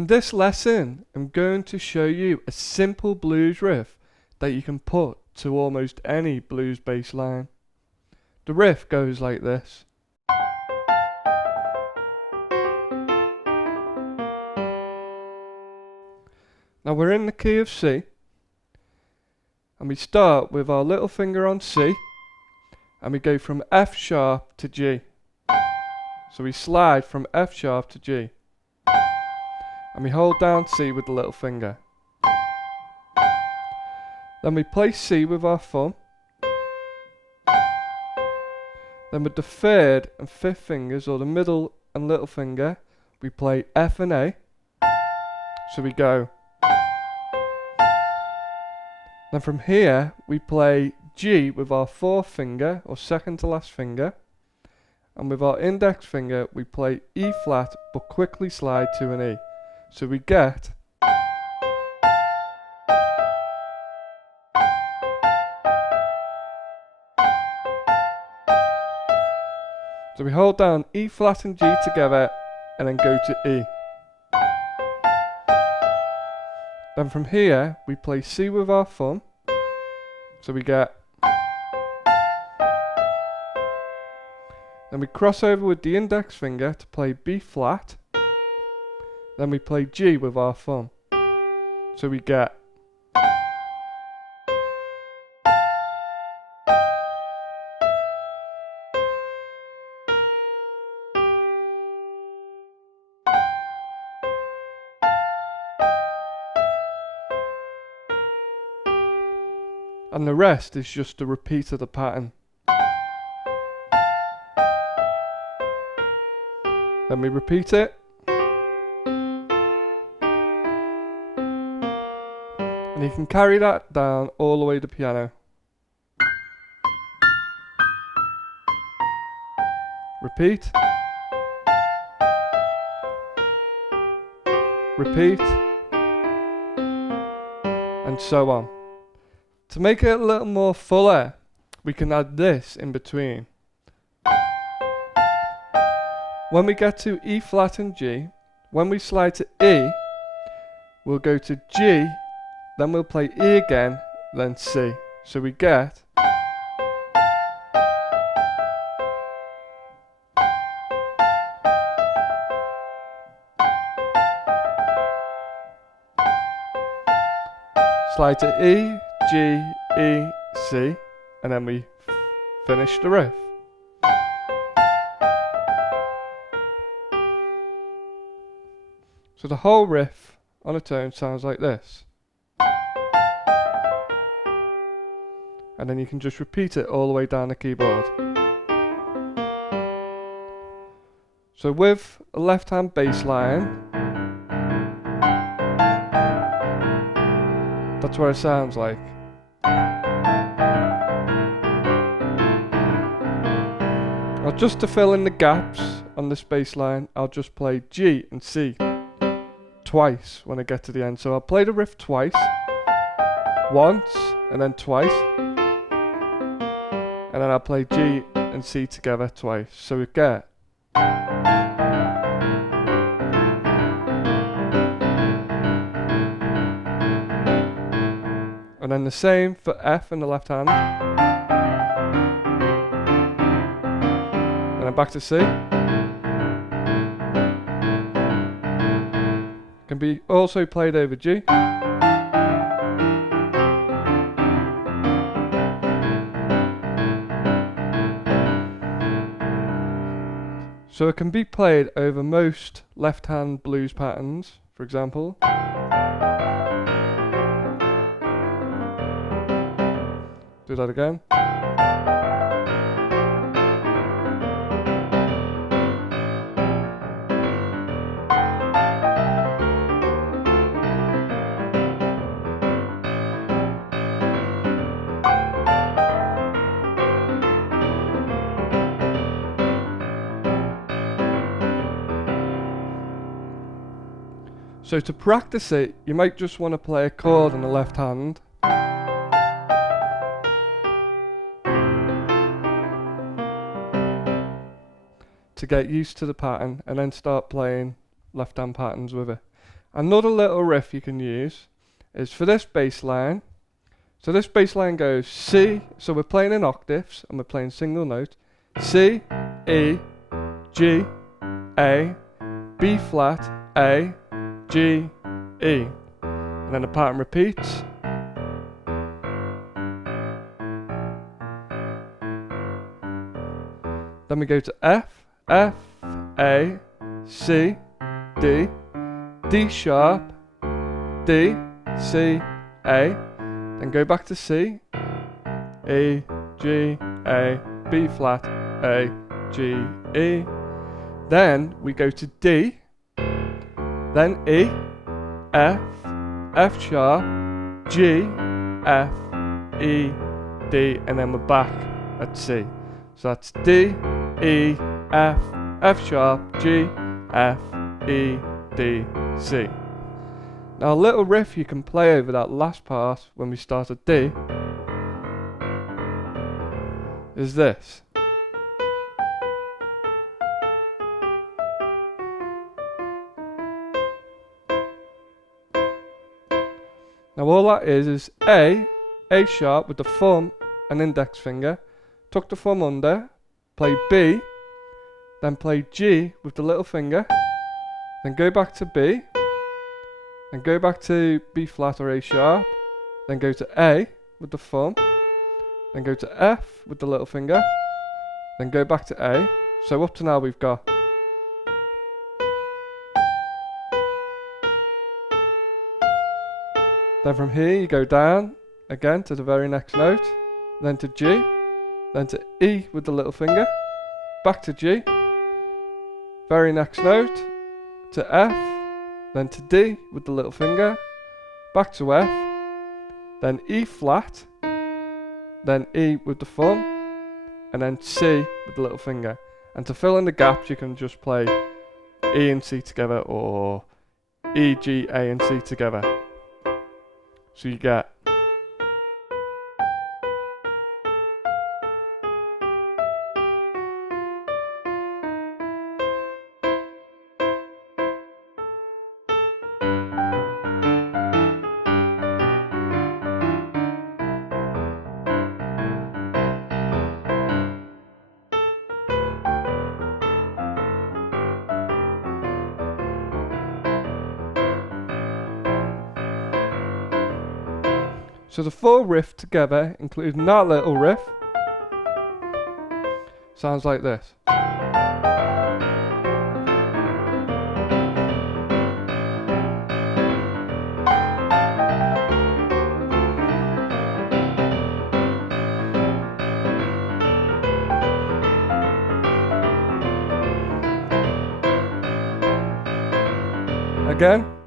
In this lesson, I'm going to show you a simple blues riff that you can put to almost any blues bass line. The riff goes like this. Now we're in the key of C, and we start with our little finger on C, and we go from F sharp to G. So we slide from F sharp to G. And we hold down C with the little finger. Then we play C with our thumb. Then with the third and fifth fingers, or the middle and little finger, we play F and A. So we go. Then from here, we play G with our fourth finger, or second to last finger. And with our index finger, we play E flat, but quickly slide to an E. So we get. So we hold down E flat and G together and then go to E. Then from here we play C with our thumb. So we get. Then we cross over with the index finger to play B flat. Then we play G with our thumb. So we get. And the rest is just a repeat of the pattern. Then we repeat it. And you can carry that down all the way to the piano. Repeat. Repeat. And so on. To make it a little more fuller, we can add this in between. When we get to E flat and G, when we slide to E, we'll go to G, then we'll play E again, then C. So we get. Slide to E, G, E, C, and then we finish the riff. So the whole riff on its own sounds like this. And then you can just repeat it all the way down the keyboard. So with a left hand bass line, that's what it sounds like. Now just to fill in the gaps on this bass line, I'll just play G and C twice when I get to the end. So I'll play the riff twice, once and then twice, and then I'll play G and C together twice. So we get. And then the same for F in the left hand. And then back to C. Can be also played over G. So it can be played over most left-hand blues patterns, for example. Do that again. So to practice it, you might just want to play a chord on the left hand. To get used to the pattern and then start playing left hand patterns with it. Another little riff you can use is for this bass line. So this bass line goes C, so we're playing in octaves and we're playing single note. C, E, G, A, B flat, A, G, E. And then the pattern repeats. Then we go to F, F, A, C, D, D sharp, D, C, A, then go back to C, E, G, A, B flat, A, G, E. Then we go to D, then E, F, F sharp, G, F, E, D, and then we're back at C. So that's D, E, F, F sharp, G, F, E, D, C. Now a little riff you can play over that last part when we start at D is this. Now all that is A sharp with the thumb and index finger, tuck the thumb under, play B, then play G with the little finger, then go back to B, then go back to B flat or A sharp, then go to A with the thumb, then go to F with the little finger, then go back to A. So up to now we've got then from here you go down again to the very next note, then to G, then to E with the little finger, back to G, very next note, to F, then to D with the little finger, back to F, then E flat, then E with the thumb, and then C with the little finger. And to fill in the gaps you can just play E and C together, or E, G, A and C together. So you get so the full riff together, including that little riff, sounds like this. Again.